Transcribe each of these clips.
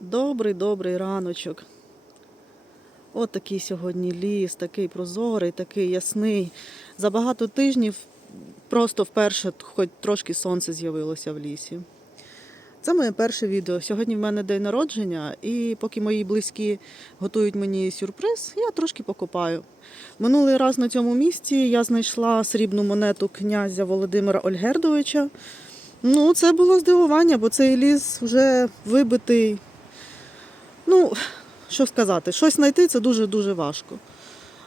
Добрий, добрий раночок. От такий сьогодні ліс, такий прозорий, такий ясний. За багато тижнів просто вперше хоч трошки сонце з'явилося в лісі. Це моє перше відео. Сьогодні в мене день народження, і поки мої близькі готують мені сюрприз, я трошки покопаю. Минулий раз на цьому місці я знайшла срібну монету князя Володимира Ольгердовича. Ну, це було здивування, бо цей ліс вже вибитий. Ну, що сказати, щось знайти це дуже-дуже важко.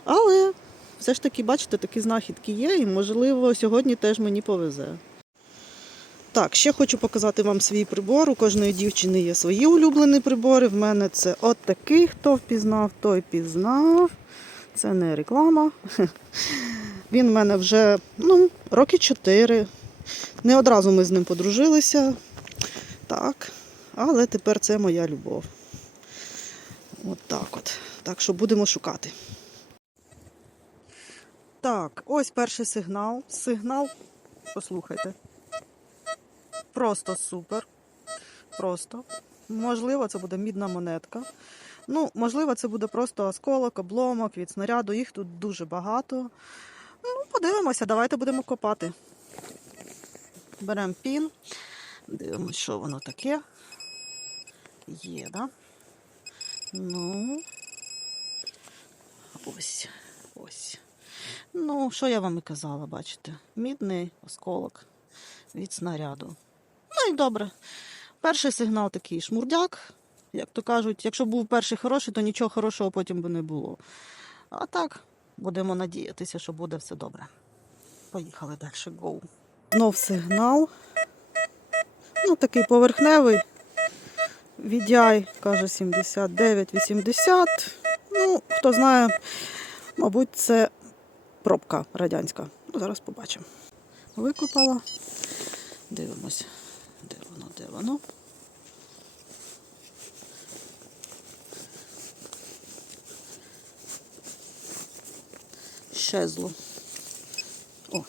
Але все ж таки, бачите, такі знахідки є, і, можливо, сьогодні теж мені повезе. Так, ще хочу показати вам свій прибор. У кожної дівчини є свої улюблені прибори. В мене це от такий, хто впізнав, той пізнав. Це не реклама. Він в мене вже ну, роки чотири. Не одразу ми з ним подружилися. Так, але тепер це моя любов. От так от. Так що будемо шукати. Так, ось перший сигнал. Сигнал, послухайте. Просто супер. Просто. Можливо, це буде мідна монетка. Ну, можливо, це буде просто осколок, обломок від снаряду. Їх тут дуже багато. Ну, подивимося, давайте будемо копати. Беремо пін, дивимося, що воно таке. Є, да? Ну. Ось. Ось. Ну, що я вам і казала, бачите? Мідний осколок від снаряду. Ну і добре. Перший сигнал такий шмурдяк. Як то кажуть, якщо був перший хороший, то нічого хорошого потім би не було. А так, будемо надіятися, що буде все добре. Поїхали далі. Гоу. Знов сигнал. Ну, такий поверхневий. VDI, каже 79-80. Ну, хто знає, мабуть, це пробка радянська. Ну, зараз побачимо. Викопала. Дивимось, де воно, де воно. Щезло. О.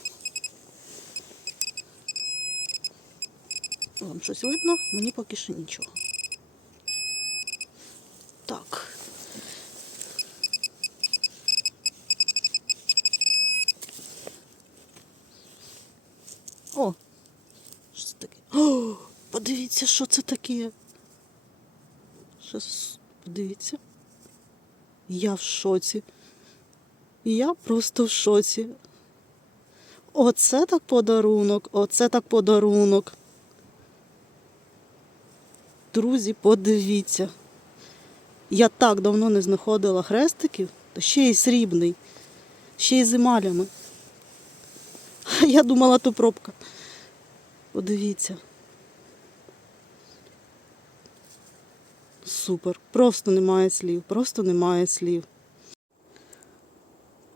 Вам щось видно? Мені поки що нічого. Так. О! Що це таке? О! Подивіться, що це таке. Щас, подивіться. Я в шоці. Я просто в шоці. Оце так подарунок, оце так подарунок. Друзі, подивіться. Я так давно не знаходила хрестиків, та ще й срібний, ще й з емалями. Я думала, то пробка. Подивіться. Супер. Просто немає слів. Просто немає слів.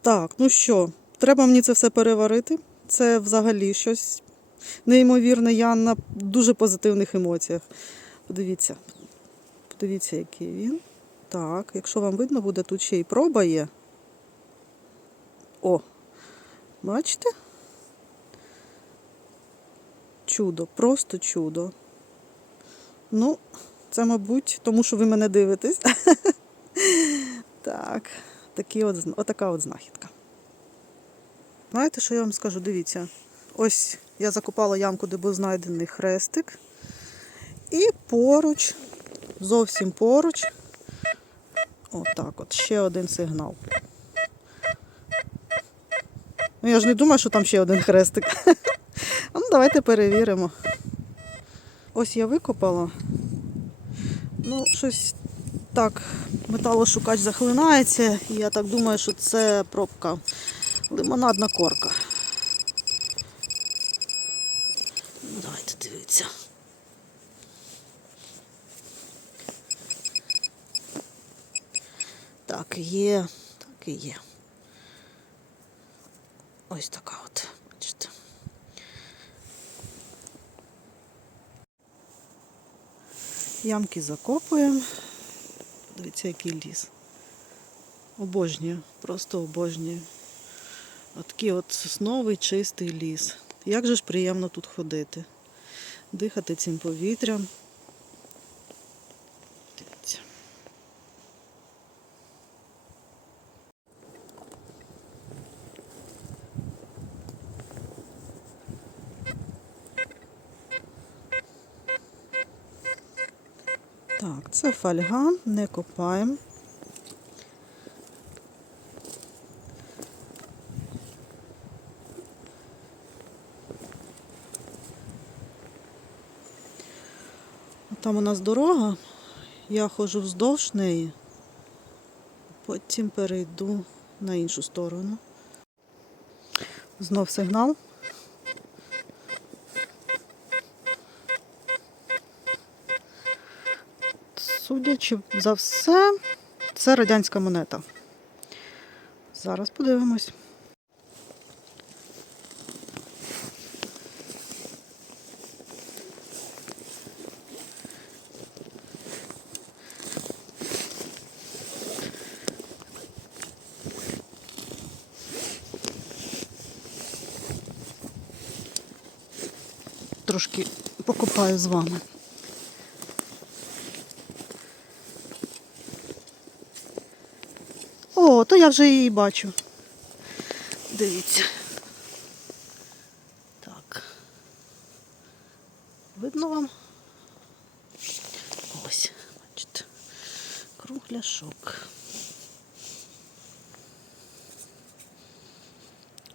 Так, ну що, треба мені це все переварити. Це взагалі щось неймовірне. Я на дуже позитивних емоціях. Подивіться. Подивіться, який він. Так, якщо вам видно буде, тут ще й проба є. О, бачите? Чудо, просто чудо. Ну, це, мабуть, тому що ви мене дивитесь. Так, такі от, отака от знахідка. Знаєте, що я вам скажу? Дивіться. Ось я закопала ямку, де був знайдений хрестик. І поруч, зовсім поруч, отак от, ще один сигнал. Ну, я ж не думаю, що там ще один хрестик. Давайте перевіримо. Ось я викопала. Ну, щось так, металошукач захлинається, і я так думаю, що це пробка. Лимонадна корка. Давайте дивитися. Так, є, так і є. Ось така от, бачите. Ямки закопуємо. Дивіться, який ліс. Обожнюю, просто обожнюю. Такий от сосновий чистий ліс. Як же ж приємно тут ходити, дихати цим повітрям. Так, це фольга, не копаємо. Там у нас дорога, я ходжу вздовж неї, потім перейду на іншу сторону. Знов сигнал. Судячи за все, це радянська монета. Зараз подивимось. Трошки покопаю з вами. О, то я вже її бачу. Дивіться. Так. Видно вам? Ось, бачите. Кругляшок.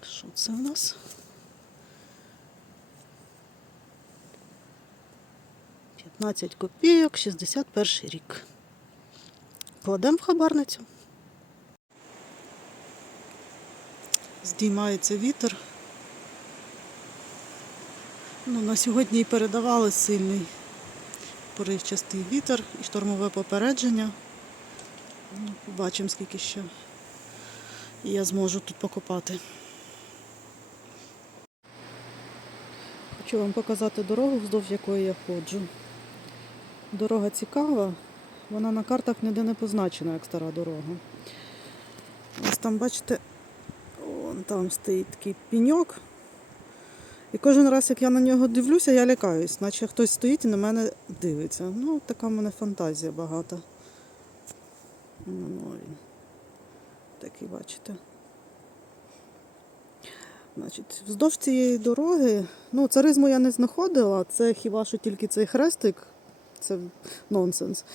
Що це у нас? 15 копійок, 61 рік. Кладемо в хабарницю. Здіймається вітер. Ну, на сьогодні і передавали сильний поривчастий вітер і штормове попередження. Ну, побачимо, скільки ще я зможу тут покопати. Хочу вам показати дорогу, вздовж якої я ходжу. Дорога цікава, вона на картах ніде не позначена, як стара дорога. Ось там, бачите, там стоїть такий піньок. І кожен раз, як я на нього дивлюся, я лякаюсь, наче хтось стоїть і на мене дивиться. Ну, така в мене фантазія багата. Ну, він. Такий, бачите. Значить, вздовж цієї дороги, ну, царизму я не знаходила, це хіба що тільки цей хрестик, це нонсенс.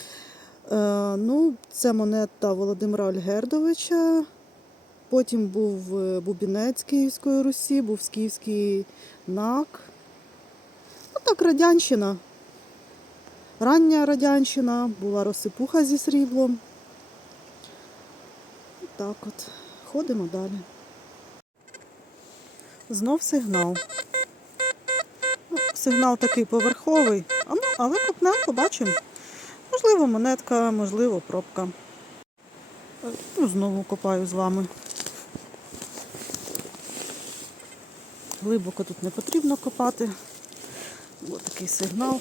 Е, ну, це монета Володимира Ольгердовича. Потім був е, Бубінець Київської Русі, був Скіфський НАК. Ну так, Радянщина. Рання Радянщина, була розсипуха зі сріблом. Так от. Ходимо далі. Знов сигнал. Ну, сигнал такий поверховий, ну, але копнемо, побачимо. Можливо, монетка, можливо, пробка. Ну, знову копаю з вами. Глибоко тут не потрібно копати. Ось такий сигнал.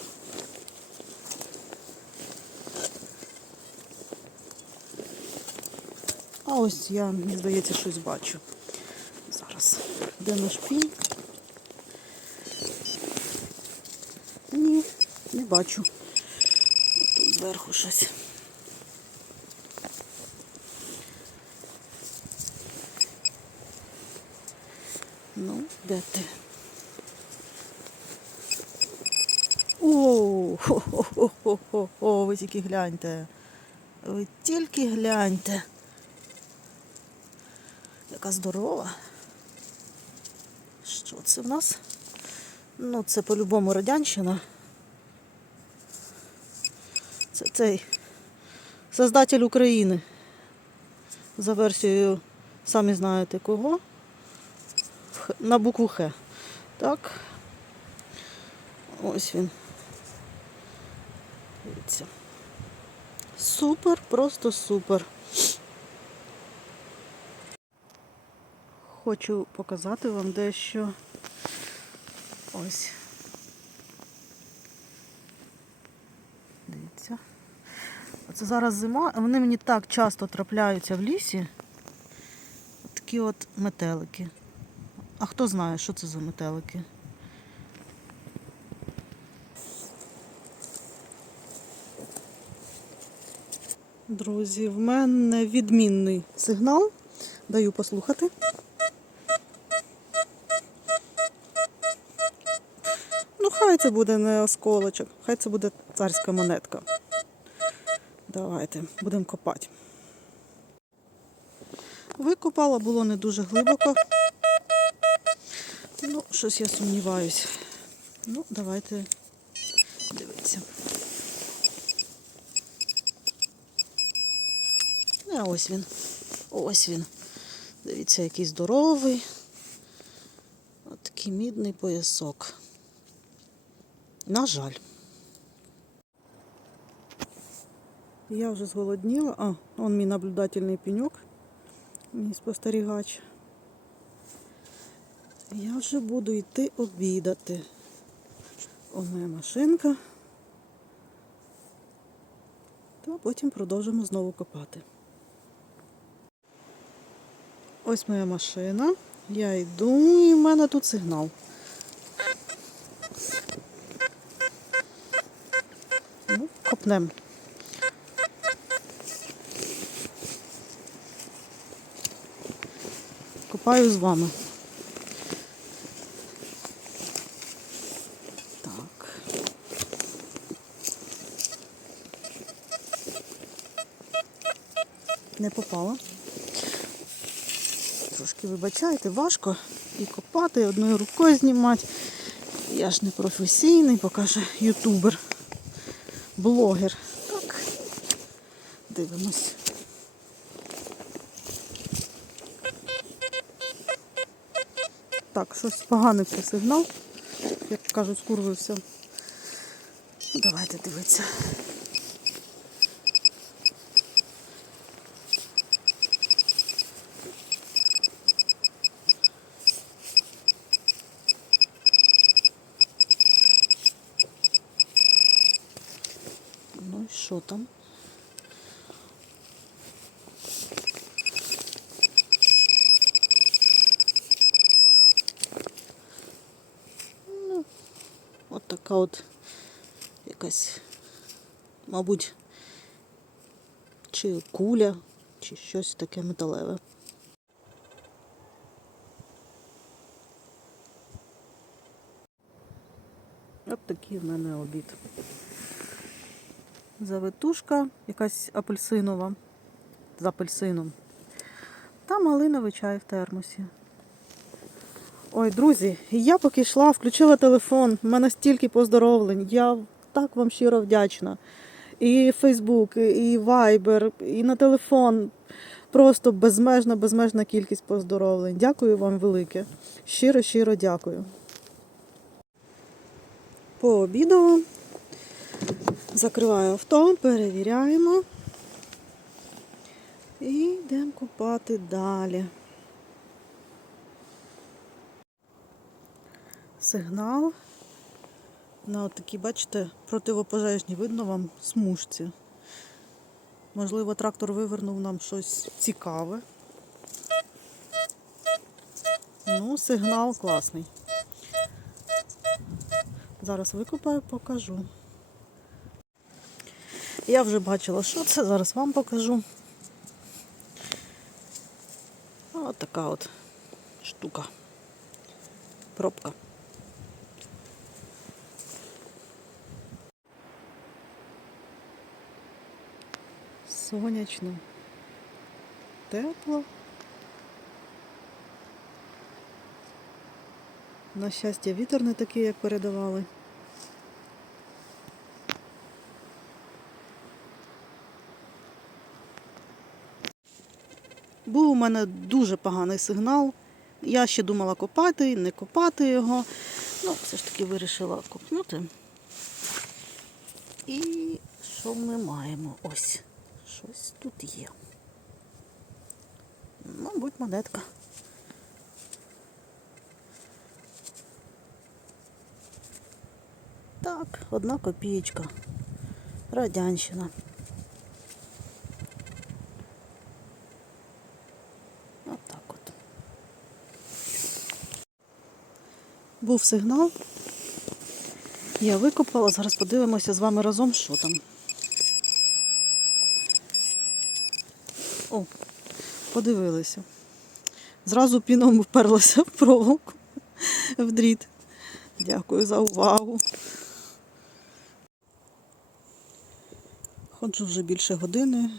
А ось я, мені здається, щось бачу. Зараз. Де наш пінь? Ні, не бачу. Тут зверху щось. Ну, де ти? О, хо-хо-хо-хо-хо, ви тільки гляньте. Ви тільки гляньте. Яка здорова. Що це в нас? Ну, це по-любому радянщина. Це цей создатель України. За версією, самі знаєте кого. На букву Х. Так. Ось він. Дивіться. Супер, просто супер. Хочу показати вам дещо. Ось. Дивіться. Оце зараз зима, а вони мені так часто трапляються в лісі. Такі от метелики. А хто знає, що це за метелики? Друзі, в мене відмінний сигнал. Даю послухати. Ну, хай це буде не осколочок, хай це буде царська монетка. Давайте, будемо копати. Викопала, було не дуже глибоко. Ну, щось я сумніваюсь. Ну, давайте дивитися. А ось він. Ось він. Дивіться, який здоровий. От такий мідний поясок. На жаль. Я вже зголодніла. А, он мій наблюдательний пеньок. Мій спостерігач. Я вже буду йти обідати. О, моя машинка. Та потім продовжимо знову копати. Ось моя машина. Я йду і в мене тут сигнал. Ну, копнем. Копаю з вами. Так. Не попала. Трошки вибачайте, важко і копати, і одною рукою знімати. Я ж не професійний, покаже ютубер, блогер. Так, дивимось. Так, щось поганий цей сигнал, як кажуть, скурвився. Давайте дивитися. Що там? Ну, от така от якась, мабуть, чи куля, чи щось таке металеве. От такий в мене обід. Завитушка, якась апельсинова з апельсином. Та малиновий чай в термосі. Ой, друзі, я поки йшла, включила телефон, в мене стільки поздоровлень. Я так вам щиро вдячна. І Фейсбук, і Viber, і на телефон. Просто безмежна, безмежна кількість поздоровлень. Дякую вам велике. Щиро, щиро дякую. Пообідала. Закриваю авто, перевіряємо. І йдемо купати далі. Сигнал на такі, бачите, противопожежні, видно вам смужці. Можливо, трактор вивернув нам щось цікаве. Ну, сигнал класний. Зараз викопаю, покажу. Я вже бачила, що це, зараз вам покажу. От така от штука. Пробка. Сонячно. Тепло. На щастя, вітер не такий, як передавали. Був у мене дуже поганий сигнал. Я ще думала копати, не копати його. Ну, все ж таки вирішила копнути. І що ми маємо? Ось. Щось тут є. Мабуть, монетка. Так, одна копієчка. Радянщина. От так от. Був сигнал. Я викопала, зараз подивимося з вами разом, що там. О, подивилися. Зразу піном вперлася в проволоку, в дріт. Дякую за увагу. Ходжу вже більше години,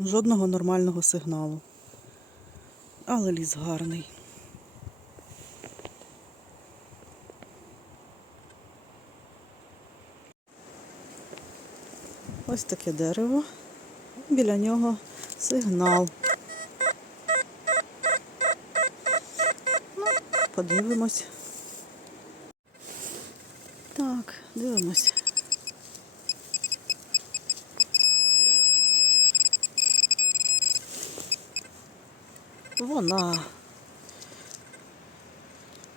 жодного нормального сигналу. Але ліс гарний. Ось таке дерево. Біля нього сигнал. Ну, подивимось. Так, дивимось. Вона.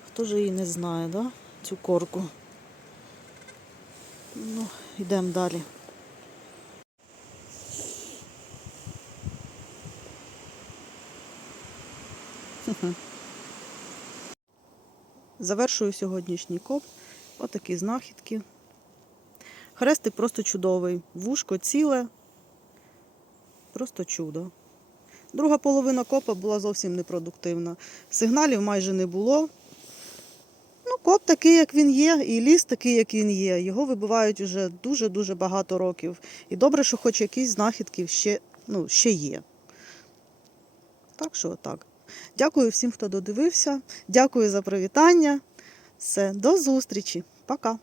Хто ж її не знає, да? Цю корку. Ну, йдемо далі. Завершую сьогоднішній коп. Отакі знахідки. Хрестик просто чудовий. Вушко ціле. Просто чудо. Друга половина копа була зовсім непродуктивна. Сигналів майже не було. Ну, коп такий, як він є, і ліс такий, як він є. Його вибивають вже дуже-дуже багато років. І добре, що хоч якісь знахідки ще, ну, ще є. Так що так. Дякую всім, хто додивився. Дякую за привітання. Все, до зустрічі. Пока.